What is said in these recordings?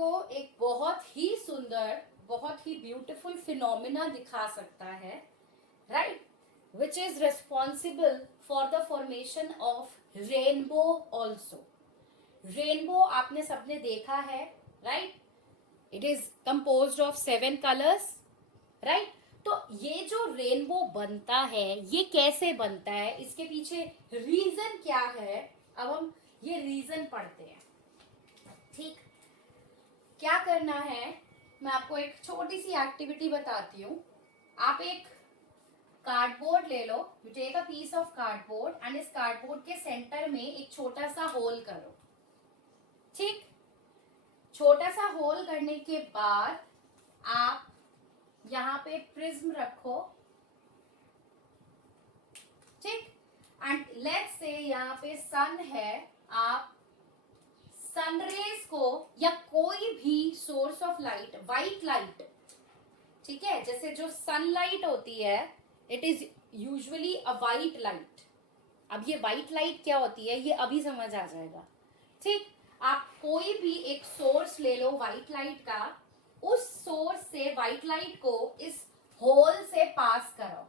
आपको एक बहुत ही सुंदर, बहुत ही ब्यूटीफुल फिनोमिना दिखा सकता है, right, which is responsible for the formation of rainbow also. Rainbow आपने सबने देखा है, right, it is composed of 7 colours, right. तो ये जो रेनबो बनता है, ये कैसे बनता है, इसके पीछे रीजन क्या है, अब हम ये रीजन पढ़ते हैं। ठीक, क्या करना है, मैं आपको एक छोटी सी एक्टिविटी बताती हूँ। आप एक कार्डबोर्ड ले लो, you take a piece of cardboard and इस कार्डबोर्ड के सेंटर में एक छोटा सा होल करो। ठीक, छोटा सा होल करने के बाद आप यहाँ पे प्रिज्म रखो। ठीक, एंड लेट्स से यहाँ पे सन है, आप सनरेज को या कोई भी source of light, white light, ठीक है, जैसे जो सनलाइट होती है it is usually a white light. अब ये व्हाइट लाइट क्या होती है ये अभी समझ आ जाएगा। ठीक, आप कोई भी एक सोर्स ले लो व्हाइट लाइट का, उस सोर्स से व्हाइट लाइट को इस होल से पास करो।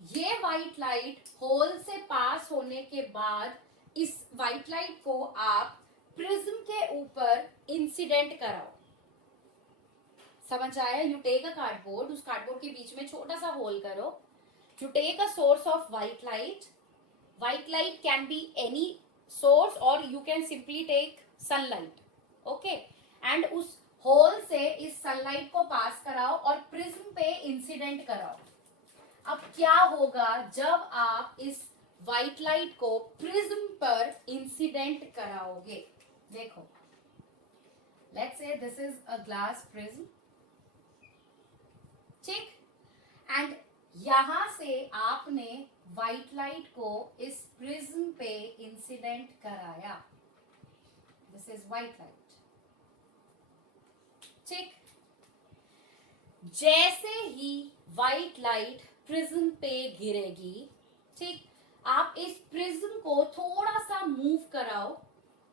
ये व्हाइट लाइट होल से पास होने के बाद इस व्हाइट लाइट को आप प्रिज्म के ऊपर इंसिडेंट कराओ। समझ आया? यू टेक अ कार्डबोर्ड, उस कार्डबोर्ड के बीच में छोटा सा होल करो, you take a source of white light, white light can be any source और you can simply take sunlight, okay, and उस होल से इस सनलाइट को पास कराओ और प्रिज्म पे इंसिडेंट कराओ। अब क्या होगा जब आप इस व्हाइट लाइट को प्रिज्म पर इंसिडेंट कराओगे? देखो, let's say this is a glass prism, ठीक, एंड यहां से आपने व्हाइट लाइट को इस प्रिज्म पे इंसिडेंट कराया। दिस इज व्हाइट लाइट, ठीक। जैसे ही व्हाइट लाइट प्रिज्म पे गिरेगी, ठीक, आप इस प्रिज्म को थोड़ा सा मूव कराओ,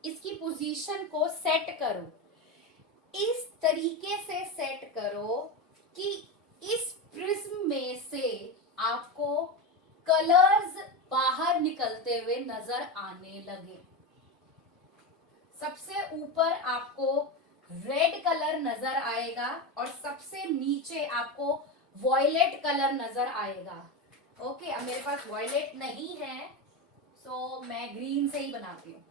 इसकी पोजीशन को सेट करो, इस तरीके से सेट करो कि इस प्रिज्म में से आपको कलर्स बाहर निकलते हुए नजर आने लगे। सबसे ऊपर आपको रेड कलर नजर आएगा और सबसे नीचे आपको वॉयलेट कलर नजर आएगा। ओके, अब मेरे पास वॉयलेट नहीं है सो मैं ग्रीन से ही बनाती हूँ,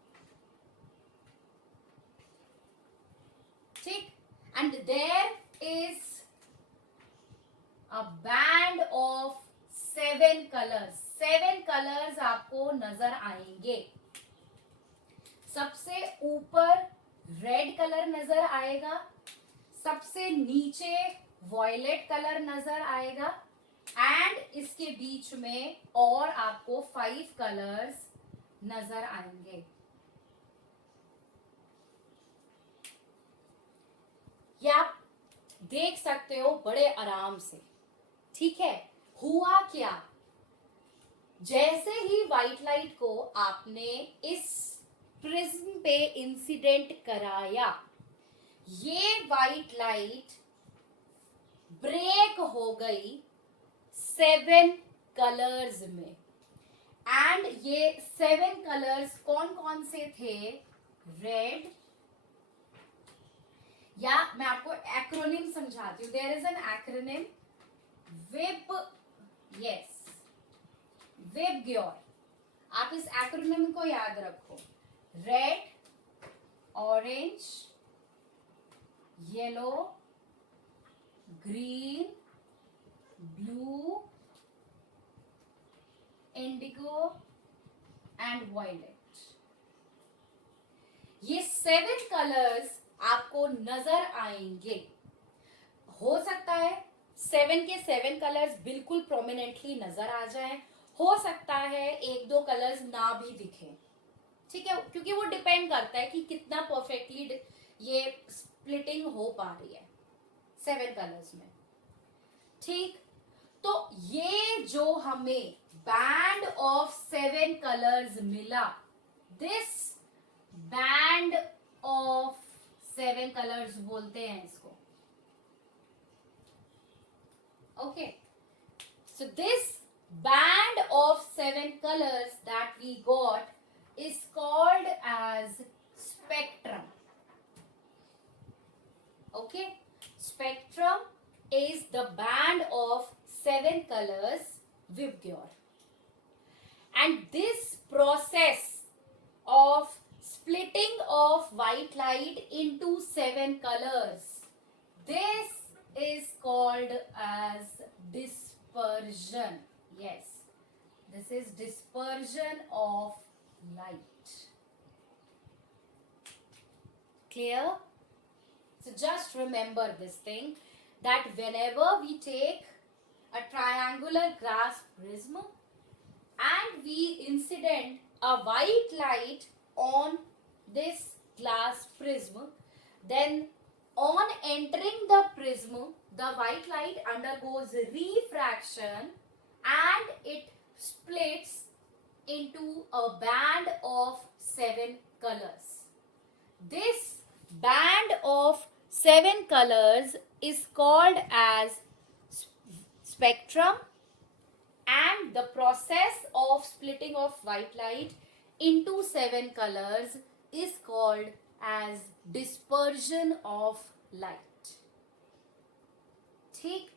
ठीक, and there is a band of 7 colours. 7 colours आपको नजर आएंगे। सबसे ऊपर रेड कलर नजर आएगा, सबसे नीचे वॉयलेट कलर नजर आएगा एंड इसके बीच में और आपको 5 कलर्स नजर आएंगे। ये आप देख सकते हो बड़े आराम से, ठीक है। हुआ क्या, जैसे ही व्हाइट लाइट को आपने इस प्रिज्म पे इंसिडेंट कराया, ये व्हाइट लाइट ब्रेक हो गई 7 कलर्स में, एंड ये 7 कलर्स कौन कौन से थे? रेड, या मैं आपको एक्रोनिम समझाती हूँ, there is an acronym VIB, yes, VIBGYOR. आप इस एक्रोनिम को याद रखो, red, orange, yellow, green, blue, indigo and violet. ये 7 कलर्स आपको नजर आएंगे। हो सकता है 7 के 7 कलर्स बिल्कुल प्रोमिनेंटली नजर आ जाएं, हो सकता है 1-2 कलर्स ना भी दिखें, ठीक है, क्योंकि वो डिपेंड करता है कि कितना परफेक्टली ये स्प्लिटिंग हो पा रही है 7 कलर्स में, ठीक। तो ये जो हमें बैंड ऑफ 7 कलर्स मिला, दिस बैंड ऑफ 7 कलर्स बोलते हैं इसको. Okay, so this band of 7 colors that we got is called as spectrum. Okay, spectrum is the band of 7 colors Vibgyor. And this process of splitting of white light into 7 colors, this is called as dispersion. Yes, this is dispersion of light. Clear? So just remember this thing, that whenever we take a triangular glass prism and we incident a white light on this glass prism, then on entering the prism, the white light undergoes refraction and it splits into a band of 7 colors. This band of 7 colors is called as spectrum, and the process of splitting of white light into 7 colors is called as dispersion of light. ठीक.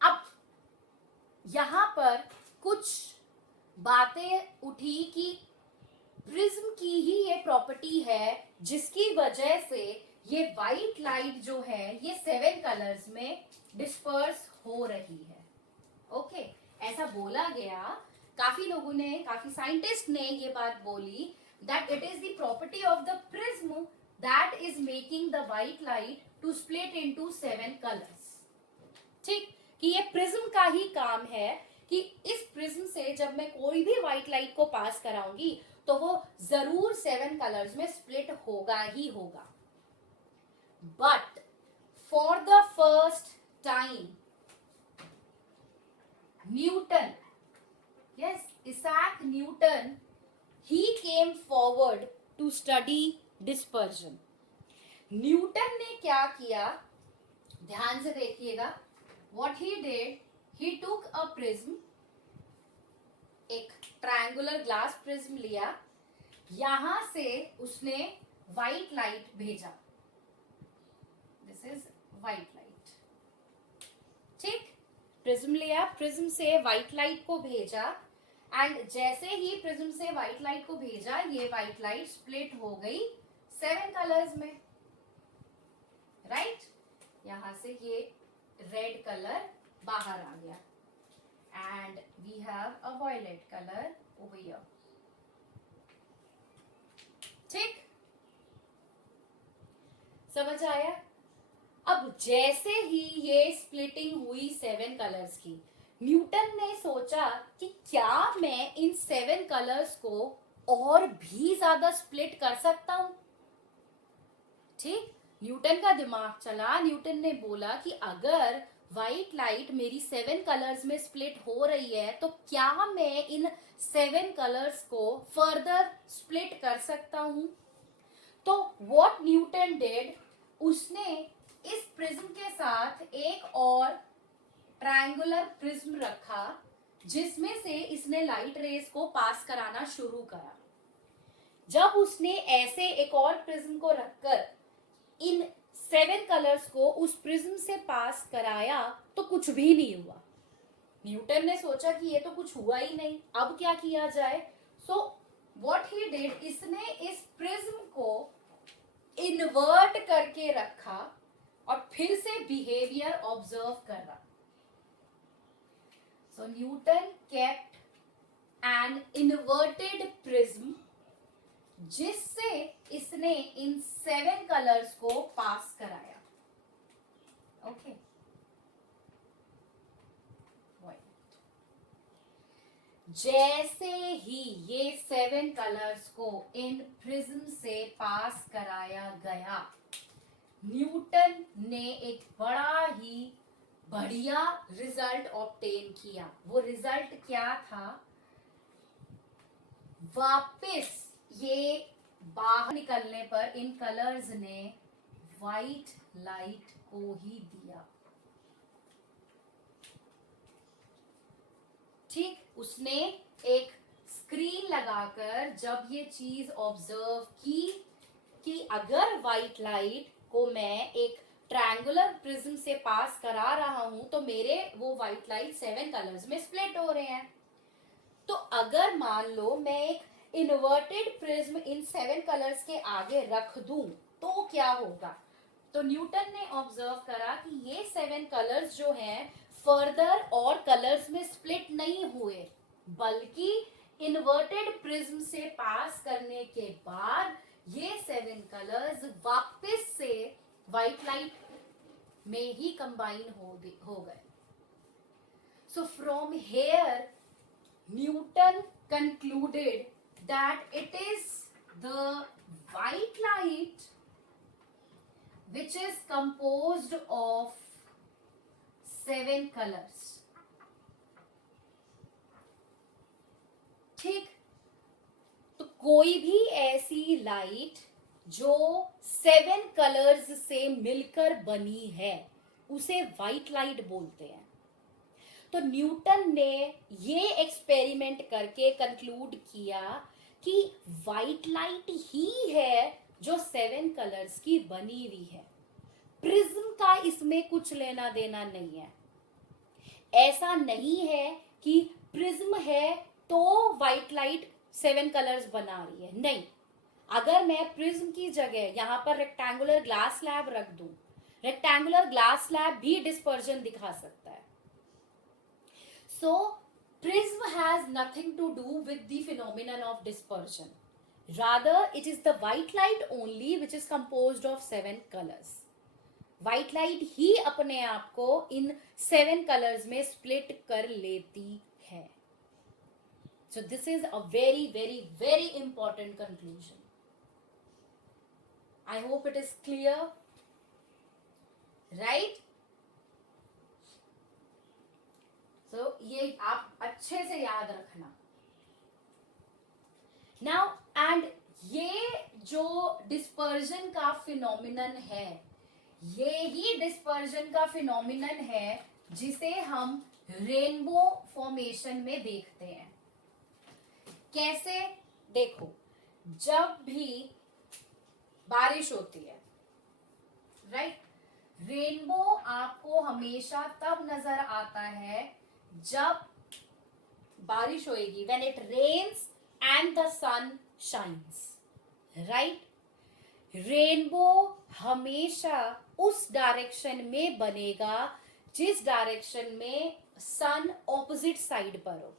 अब यहां पर कुछ बातें उठी कि prism की ही ये प्रॉपर्टी है जिसकी वजह से ये व्हाइट लाइट जो है ये 7 कलर्स में डिस्पर्स हो रही है. ओके, ऐसा बोला गया. काफी लोगों ने, काफी साइंटिस्ट ने ये बात बोली that it is the property of the prism that is making the white light to split into 7 colors. ठीक, कि ये प्रिज्म का ही काम है कि इस प्रिज्म से जब मैं कोई भी व्हाइट लाइट को पास कराऊंगी तो वो जरूर 7 कलर्स में स्प्लिट होगा ही होगा. But for the first time Newton, yes, Isaac Newton, he came forward to study dispersion. Newton ने क्या किया, ध्यान से देखिएगा. What he did, he took a prism, एक ट्रायंगुलर ग्लास प्रिज्म लिया, यहां से उसने व्हाइट लाइट भेजा. This is white light. ठीक, प्रिज्म लिया, प्रिज्म से व्हाइट लाइट को भेजा, एंड जैसे ही प्रिज्म से व्हाइट लाइट को भेजा ये व्हाइट लाइट स्प्लिट हो गई 7 कलर्स में. राइट, यहां से ये रेड कलर बाहर आ गया and we have a violet colour over here. ठीक, समझ आया. अब जैसे ही ये स्प्लिटिंग हुई 7 कलर्स की, न्यूटन ने सोचा कि क्या मैं इन 7 कलर्स को और भी ज्यादा स्प्लिट कर सकता हूं. ठीक, न्यूटन का दिमाग चला. न्यूटन ने बोला कि अगर व्हाइट लाइट मेरी 7 कलर्स में स्प्लिट हो रही है तो क्या मैं इन 7 कलर्स को फर्दर स्प्लिट कर सकता हूं. तो व्हाट न्यूटन डिड, उसने इस प्रिज्म के साथ एक और ट्रायंगुलर प्रिज्म रखा जिसमें से इसने लाइट रेज को पास कराना शुरू करा. जब उसने ऐसे एक और प्रिज्म को रखकर इन 7 कलर्स को उस प्रिज्म से पास कराया तो कुछ भी नहीं हुआ. न्यूटन ने सोचा कि ये तो कुछ हुआ ही नहीं, अब क्या किया जाए. सो व्हाट ही डिड, इसने इस प्रिज्म को इन्वर्ट करके रखा और फिर से बिहेवियर ऑब्जर्व करा. So Newton kept an inverted prism जिससे इसने इन 7 कलर्स को पास कराया. ओके, जैसे ही ये 7 कलर्स को इन प्रिज्म से पास कराया गया, न्यूटन ने एक बड़ा ही बढ़िया रिजल्ट ऑब्टेन किया. वो रिजल्ट क्या था, वापस ये बाहर निकलने पर इन कलर्स ने वाइट लाइट को ही दिया। ठीक, उसने एक स्क्रीन लगाकर जब ये चीज ऑब्जर्व की कि अगर व्हाइट लाइट को मैं एक ट्रायंगुलर प्रिज्म से पास करा रहा हूं तो मेरे वो व्हाइट लाइट 7 कलर्स में स्प्लिट हो रहे हैं। तो अगर मान लो मैं एक इन्वर्टेड प्रिज्म इन 7 कलर्स के आगे रख दूं तो क्या होगा? तो न्यूटन ने ऑब्जर्व करा कि ये 7 कलर्स जो हैं फर्दर और कलर्स में स्प्लिट नहीं हुए, बल्कि इन्वर्टेड प्रिज्म से पास करने के बाद ये 7 कलर्स वापस से व्हाइट लाइट में ही कंबाइन हो गए। So from here Newton concluded that it is the white light which is composed of 7 colors। ठीक, तो कोई भी ऐसी लाइट जो 7 कलर्स से मिलकर बनी है उसे व्हाइट लाइट बोलते हैं। तो न्यूटन ने ये एक्सपेरिमेंट करके कंक्लूड किया कि व्हाइट लाइट ही है जो 7 कलर्स की बनी हुई है। प्रिज्म का इसमें कुछ लेना देना नहीं है। ऐसा नहीं है कि प्रिज्म है तो व्हाइट लाइट 7 कलर्स बना रही है, नहीं। अगर मैं प्रिज्म की जगह यहां पर रेक्टेंगुलर ग्लास स्लैब रख दूं, रेक्टेंगुलर ग्लास स्लैब भी डिस्पर्जन दिखा सकता है। So prism has nothing to do with the phenomenon of dispersion, rather it is the white light only which is composed of 7 colors। White light ही अपने आप को इन 7 कलर्स में स्प्लिट कर लेती है। So this is a very very very important conclusion. I hope it is clear, right? So ये आप अच्छे से याद रखना। नाउ एंड ये जो डिस्पर्जन का फिनोमिनन है, ये ही डिस्पर्जन का फिनोमिनन है जिसे हम रेनबो फॉर्मेशन में देखते हैं। कैसे? देखो, जब भी बारिश होती है, राइट, रेनबो आपको हमेशा तब नजर आता है जब बारिश होएगी, when it rains and the sun shines, right? Rainbow हमेशा उस डायरेक्शन में बनेगा जिस डायरेक्शन में सन ऑपोजिट साइड पर हो।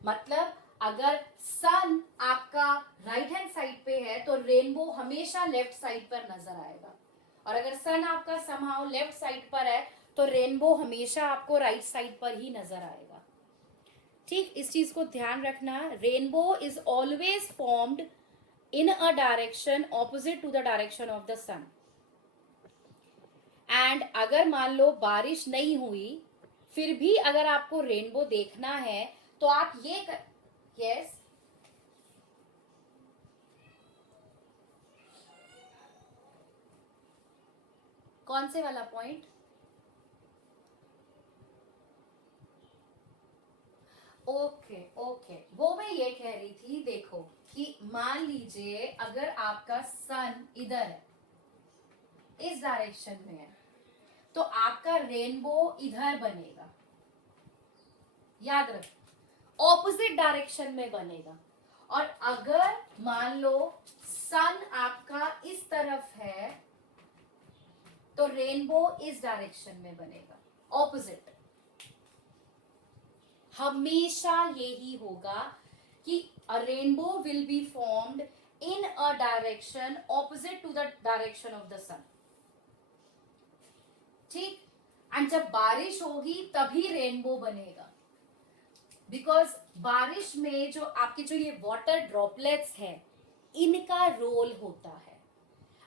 मतलब अगर सन आपका राइट हैंड साइड पे है तो रेनबो हमेशा लेफ्ट साइड पर नजर आएगा, और अगर सन आपका समहाउ लेफ्ट साइड पर है तो रेनबो हमेशा आपको राइट साइड पर ही नजर आएगा। ठीक, इस चीज को ध्यान रखना। Rainbow is always formed in a direction opposite to the direction of the sun. And अगर मान लो बारिश नहीं हुई, फिर भी अगर आपको रेनबो देखना है तो आप ये यस कौन से वाला पॉइंट? ओके ओके, वो मैं ये कह रही थी, देखो कि मान लीजिए अगर आपका सन इधर है, इस डायरेक्शन में है, तो आपका रेनबो इधर बनेगा। याद रखो, ऑपोजिट डायरेक्शन में बनेगा। और अगर मान लो सन आपका इस तरफ है तो रेनबो इस डायरेक्शन में बनेगा, ऑपोजिट। हमेशा यही होगा कि a rainbow will be formed in a direction opposite to the direction of the sun. ठीक, एंड जब बारिश होगी तभी रेनबो बनेगा, बिकॉज बारिश में जो आपके जो ये वाटर ड्रॉपलेट्स है, इनका रोल होता है।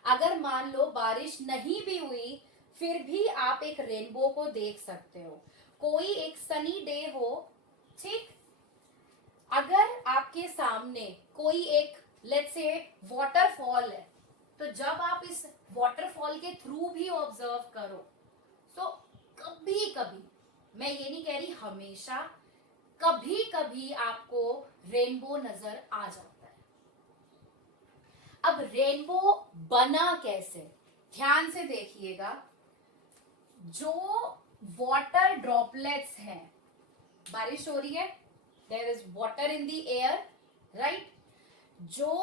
अगर मान लो बारिश नहीं भी हुई फिर भी आप एक रेनबो को देख सकते हो। कोई एक सनी डे हो, ठीक, अगर आपके सामने कोई एक लेट्स से वाटरफॉल है, तो जब आप इस वाटरफॉल के थ्रू भी ऑब्जर्व करो, तो कभी कभी, मैं ये नहीं कह रही हमेशा, कभी कभी आपको रेनबो नजर आ जाता है। अब रेनबो बना कैसे, ध्यान से देखिएगा। जो वाटर ड्रॉपलेट्स हैं, बारिश हो रही है, there is water in the air, right. जो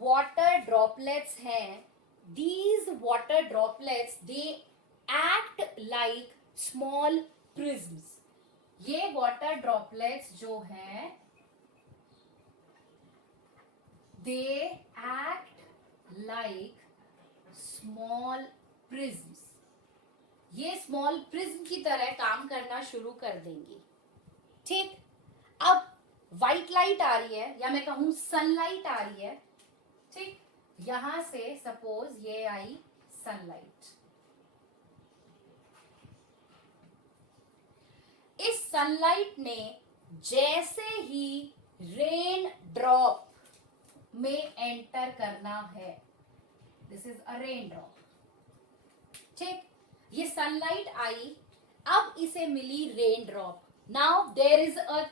वाटर ड्रॉपलेट्स हैं, these water droplets they act like small prisms. ये water droplets जो हैं, they act like small prisms. ये स्मॉल प्रिज्म की तरह काम करना शुरू कर देंगी, ठीक। अब व्हाइट लाइट आ रही है, या मैं कहूं सनलाइट आ रही है, ठीक। यहां से सपोज ये आई सनलाइट। इस सनलाइट ने जैसे ही रेन ड्रॉप में एंटर करना है, this is a rain drop, ठीक। ये सनलाइट आई, अब इसे मिली rain drop. Now there is a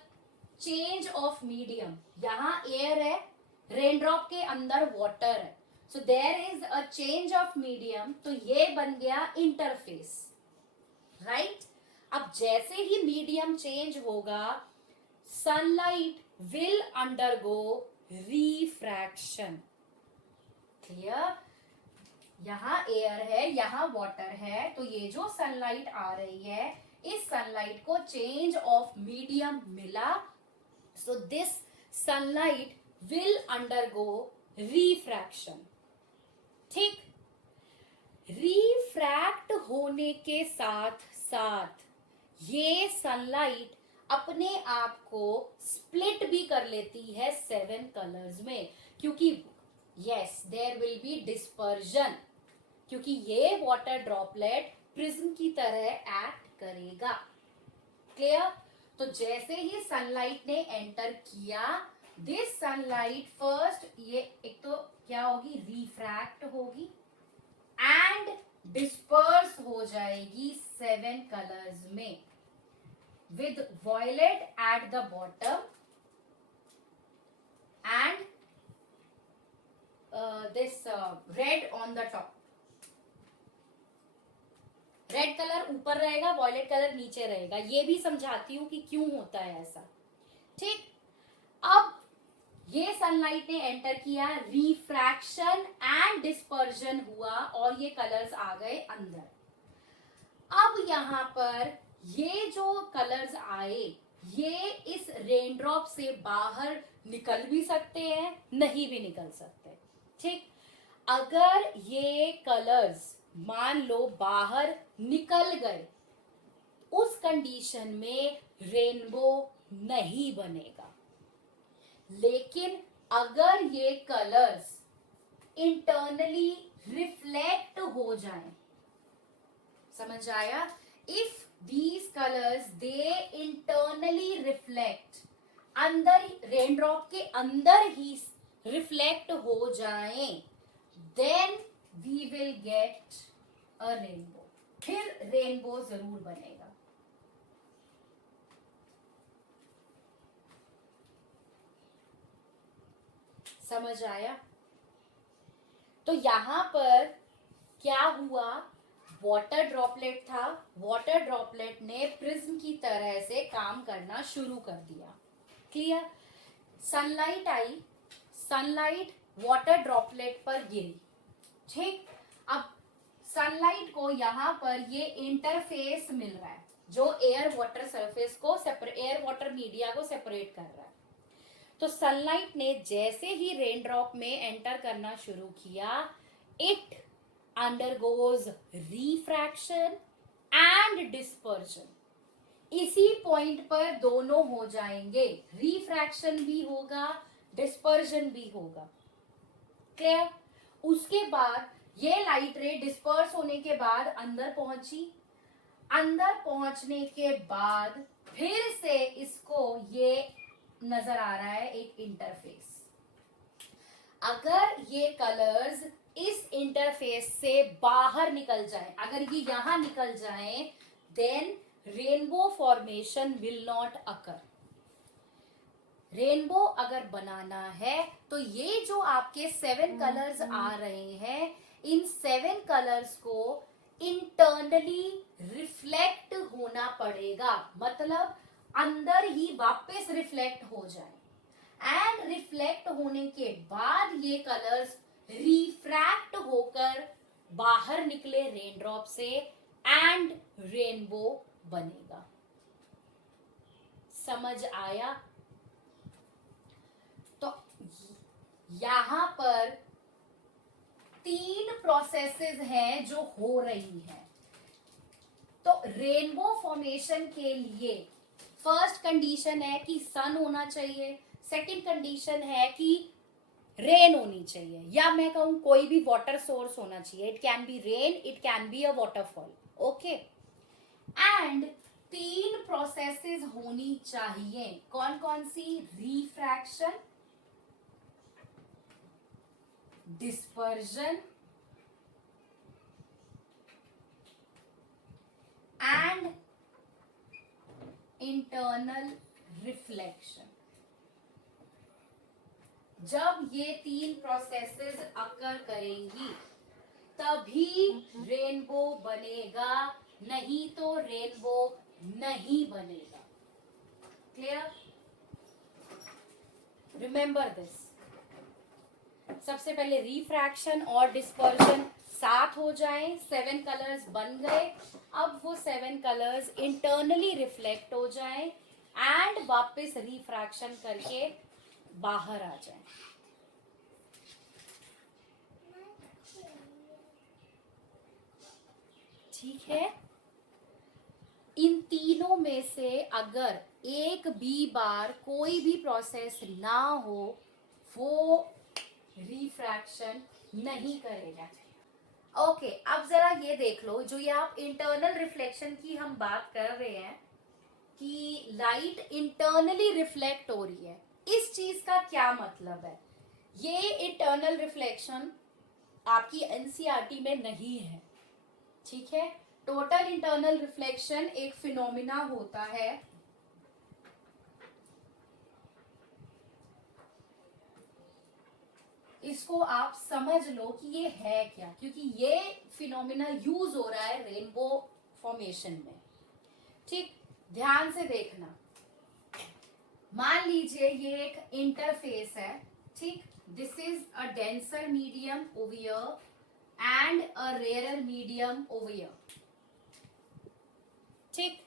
change of medium, यहां एयर है, रेन ड्रॉप के अंदर वाटर है, so there is a change of medium, तो ये बन गया इंटरफेस, राइट। अब जैसे ही मीडियम चेंज होगा, sunlight will undergo refraction, clear. यहां एयर है, यहां वाटर है, तो ये जो सनलाइट आ रही है, इस सनलाइट को चेंज ऑफ मीडियम मिला, so this sunlight will undergo refraction, ठीक। रिफ्रैक्ट होने के साथ साथ ये सनलाइट अपने आप को स्प्लिट भी कर लेती है 7 कलर्स में, क्योंकि yes there will be dispersion, क्योंकि ये वाटर ड्रॉपलेट प्रिज्म की तरह एक्ट करेगा, क्लियर। तो जैसे ही सनलाइट ने एंटर किया, दिस सनलाइट फर्स्ट, ये एक तो क्या होगी, रिफ्रैक्ट होगी एंड डिस्पर्स हो जाएगी 7 कलर्स में, with violet at the bottom and this red on the top. Red colour ऊपर रहेगा, वॉयलेट कलर नीचे रहेगा, ये भी समझाती हूं कि क्यों होता है ऐसा, ठीक। अब ये सनलाइट ने एंटर किया, रिफ्रैक्शन एंड डिस्पर्जन हुआ और ये कलर्स आ गए अंदर। अब यहां पर ये जो कलर्स आए, ये इस रेनड्रॉप से बाहर निकल भी सकते हैं, नहीं भी निकल सकते, ठीक। अगर ये कलर्स मान लो बाहर निकल गए, उस कंडीशन में रेनबो नहीं बनेगा। लेकिन अगर ये कलर्स इंटरनली रिफ्लेक्ट हो जाएं, समझ आया, if these colors they internally reflect, अंदर रेनड्रॉप के अंदर ही रिफ्लेक्ट हो जाएं, then we will get a rainbow, फिर रेनबो जरूर बनेगा। समझ आया। तो यहां पर क्या हुआ, वाटर ड्रॉपलेट था, वाटर ड्रॉपलेट ने प्रिज्म की तरह से काम करना शुरू कर दिया, क्लियर। सनलाइट आई, सनलाइट वाटर ड्रॉपलेट पर गिरी, ठीक। अब सनलाइट को यहां पर ये इंटरफेस मिल रहा है, जो एयर वाटर सरफेस को एयर वाटर मीडिया को सेपरेट कर रहा है। तो सनलाइट ने जैसे ही रेनड्रॉप में एंटर करना शुरू किया, it undergoes refraction and dispersion. इसी पॉइंट पर दोनों हो जाएंगे, रिफ्रैक्शन भी होगा, डिस्पर्जन भी होगा, क्लियर। उसके बाद ये लाइट रे डिस्पर्स होने के बाद अंदर पहुंची, अंदर पहुंचने के बाद फिर से इसको ये नजर आ रहा है एक इंटरफेस। अगर ये कलर्स इस इंटरफेस से बाहर निकल जाए, अगर ये यहां निकल जाए, then rainbow formation will not occur. Rainbow अगर बनाना है तो ये जो आपके 7 कलर्स आ रहे हैं, इन 7 कलर्स को इंटरनली रिफ्लेक्ट होना पड़ेगा, मतलब अंदर ही वापस रिफ्लेक्ट हो जाए। एंड रिफ्लेक्ट होने के बाद ये कलर्स रिफ्रैक्ट होकर बाहर निकले रेनड्रॉप से एंड रेनबो बनेगा। समझ आया? तो यहां पर 3 प्रोसेसेस हैं जो हो रही हैं। तो रेनबो फॉर्मेशन के लिए फर्स्ट कंडीशन है कि सन होना चाहिए, सेकंड कंडीशन है कि रेन होनी चाहिए, या मैं कहूं कोई भी वाटर सोर्स होना चाहिए। It can be rain, it can be a waterfall, okay. And 3 processes होनी चाहिए। कौन कौन सी? Refraction, dispersion and internal reflection. जब ये 3 प्रोसेसेस अकर करेंगी तभी रेनबो बनेगा, नहीं तो रेनबो नहीं बनेगा। क्लियर? Remember this. सबसे पहले रिफ्रैक्शन और डिस्पर्जन साथ हो जाए, 7 कलर्स बन गए। अब वो 7 कलर्स इंटरनली रिफ्लेक्ट हो जाए एंड वापस रिफ्रैक्शन करके बाहर आ जाए। ठीक है? इन तीनों में से अगर एक भी बार कोई भी प्रोसेस ना हो, वो रिफ्रैक्शन नहीं करेगा। ओके, अब जरा ये देख लो, जो ये आप इंटरनल रिफ्लेक्शन की हम बात कर रहे हैं कि लाइट इंटरनली रिफ्लेक्ट हो रही है, इस चीज का क्या मतलब है? ये इंटरनल रिफ्लेक्शन आपकी एनसीईआरटी में नहीं है, ठीक है? टोटल इंटरनल रिफ्लेक्शन एक फिनोमिना होता है इसको आप समझ लो कि ये है क्या, क्योंकि ये फिनोमिना यूज हो रहा है रेनबो फॉर्मेशन में। ठीक, ध्यान से देखना। मान लीजिए ये एक इंटरफेस है, ठीक, this is a denser medium over here and a rarer medium over here. ठीक,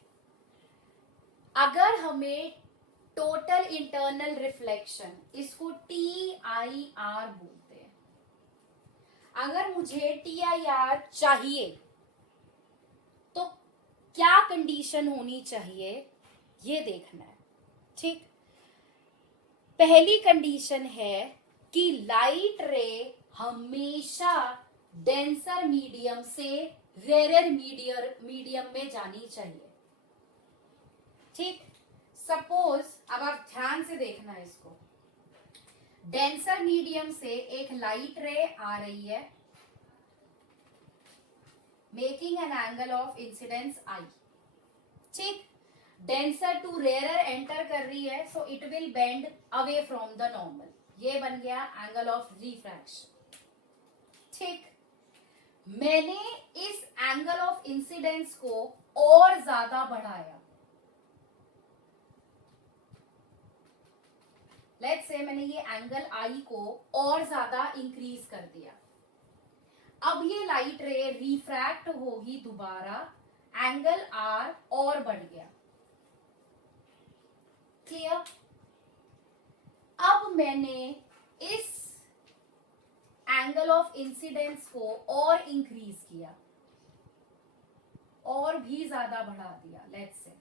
अगर हमें टोटल इंटरनल रिफ्लेक्शन, इसको TIR बोलते हैं, अगर मुझे TIR चाहिए तो क्या कंडीशन होनी चाहिए ये देखना है। ठीक, पहली कंडीशन है कि लाइट रे हमेशा डेंसर मीडियम से रेयर मीडियम में जानी चाहिए। ठीक, सपोज, अब आप ध्यान से देखना है इसको, डेंसर मीडियम से एक लाइट रे आ रही है making an angle of incidence I। ठीक, डेंसर टू रेयरर एंटर कर रही है, so it will bend away from the normal, ये बन गया एंगल ऑफ रिफ्रैक्शन। ठीक, मैंने इस एंगल ऑफ इंसिडेंस को और ज्यादा बढ़ाया, लेट्स से मैंने ये एंगल I को और ज्यादा इंक्रीज कर दिया। अब ये लाइट रे रिफ्रैक्ट होगी दोबारा, एंगल R और बढ़ गया। क्लियर? अब मैंने इस एंगल ऑफ इंसिडेंस को और इंक्रीज किया, और भी ज्यादा बढ़ा दिया, लेट्स से।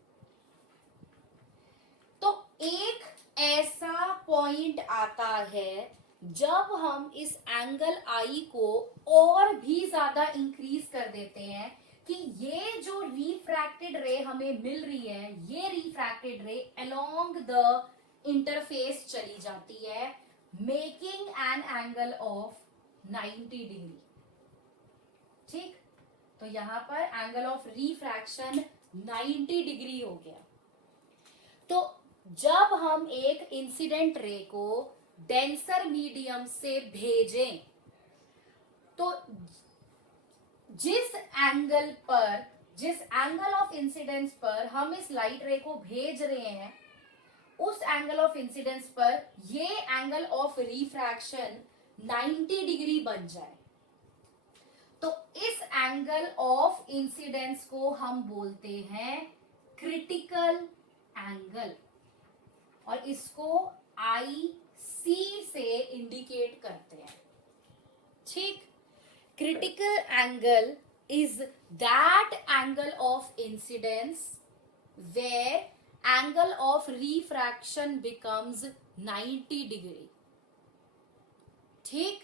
तो एक ऐसा पॉइंट आता है जब हम इस एंगल I को और भी ज्यादा इंक्रीज कर देते हैं कि ये जो रिफ्रैक्टेड रे हमें मिल रही है, ये रिफ्रैक्टेड रे अलोंग द इंटरफेस चली जाती है making an angle of 90 degree. ठीक, तो यहां पर एंगल ऑफ रिफ्रैक्शन 90 डिग्री हो गया। तो जब हम एक इंसिडेंट रे को डेंसर मीडियम से भेजें तो जिस एंगल ऑफ इंसिडेंस पर हम इस लाइट रे को भेज रहे हैं उस एंगल ऑफ इंसिडेंस पर ये एंगल ऑफ रिफ्रैक्शन 90 डिग्री बन जाए तो इस एंगल ऑफ इंसिडेंस को हम बोलते हैं क्रिटिकल एंगल और इसको IC से इंडिकेट करते हैं। ठीक, critical angle is that angle of incidence where angle of refraction becomes 90 degree। ठीक,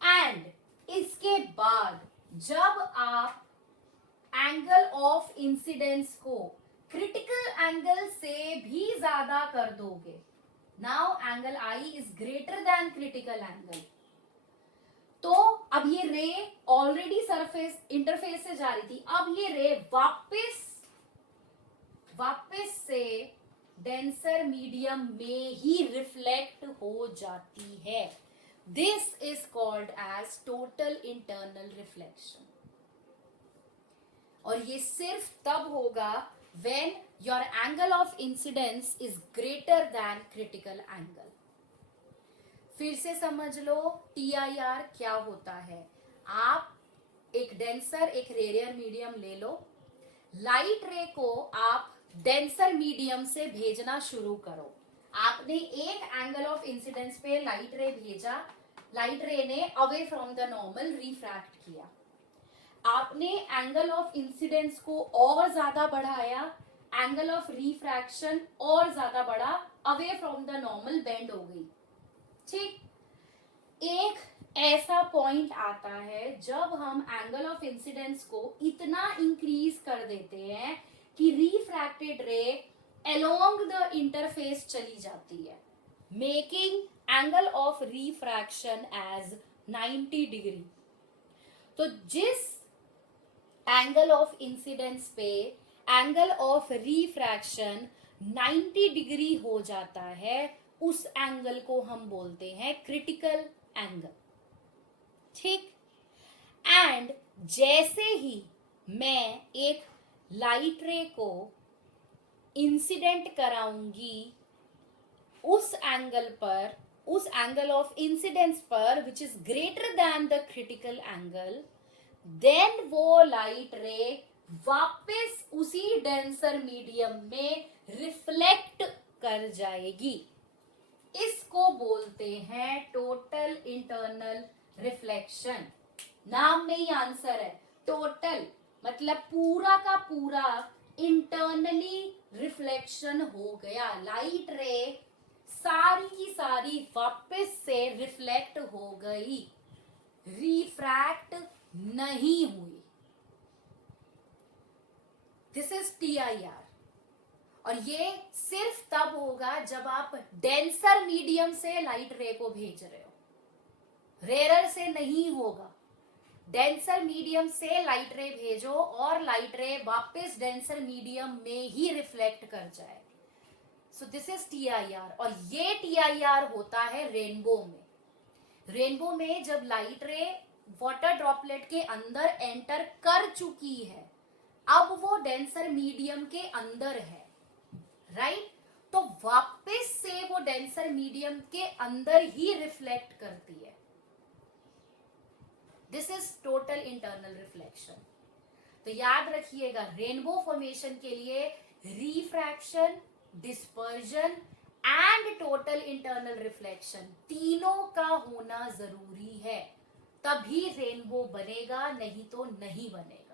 एंड इसके बाद जब आप एंगल ऑफ इंसिडेंस को क्रिटिकल एंगल से भी ज्यादा कर दोगे, now angle I is greater than critical angle, तो अब ये रे ऑलरेडी सरफेस इंटरफेस से जा रही थी, अब ये रे वापस से डेंसर मीडियम में ही रिफ्लेक्ट हो जाती है। This is called as total internal reflection. और ये सिर्फ तब होगा when your angle of incidence is greater than critical angle। फिर से समझ लो TIR क्या होता है। आप एक डेंसर एक रेडियर मीडियम ले लो, लाइट रे को आप डेंसर मीडियम से भेजना शुरू करो। आपने एक एंगल ऑफ इंसिडेंस पे लाइट रे भेजा, लाइट रे ने away from the normal refract किया, आपने एंगल ऑफ इंसिडेंस को और ज्यादा बढ़ाया, एंगल ऑफ रिफ्रैक्शन और ज्यादा बढ़ा, away from the normal bend हो गई। ठीक, एक ऐसा पॉइंट आता है जब हम एंगल ऑफ इंसिडेंस को इतना इंक्रीज कर देते हैं कि रिफ्रैक्टेड रे अलोंग द इंटरफेस चली जाती है, making angle of refraction as 90 degree. तो जिस एंगल ऑफ इंसिडेंस पे एंगल ऑफ रिफ्रैक्शन 90 डिग्री हो जाता है उस एंगल को हम बोलते हैं क्रिटिकल एंगल। ठीक, एंड जैसे ही मैं एक लाइट रे को इंसिडेंट कराऊंगी उस एंगल पर, उस एंगल ऑफ इंसिडेंस पर which is greater than the critical angle, then वो लाइट रे वापस उसी डेंसर मीडियम में रिफ्लेक्ट कर जाएगी। इसको बोलते हैं टोटल इंटरनल रिफ्लेक्शन। नाम में ही आंसर है, टोटल मतलब पूरा का पूरा इंटरनली रिफ्लेक्शन हो गया, लाइट रे सारी की सारी वापस से रिफ्लेक्ट हो गई, रिफ्रैक्ट नहीं हुई। This is TIR। और ये सिर्फ तब होगा जब आप डेंसर मीडियम से लाइट रे को भेज रहे हो, रेयर से नहीं होगा। डेंसर मीडियम से लाइट रे भेजो और लाइट रे वापस डेंसर मीडियम में ही रिफ्लेक्ट कर जाए। सो दिस इज TIR। और ये TIR होता है रेनबो में। रेनबो में जब लाइट रे वाटर ड्रॉपलेट के अंदर एंटर कर चुकी है, अब वो डेंसर मीडियम के अंदर है, राइट, तो वापस से वो डेंसर मीडियम के अंदर ही रिफ्लेक्ट करती है। This is total internal reflection. तो याद रखिएगा, रेनबो फॉर्मेशन के लिए refraction, dispersion and total internal reflection तीनों का होना जरूरी है, तभी रेनबो बनेगा, नहीं तो नहीं बनेगा।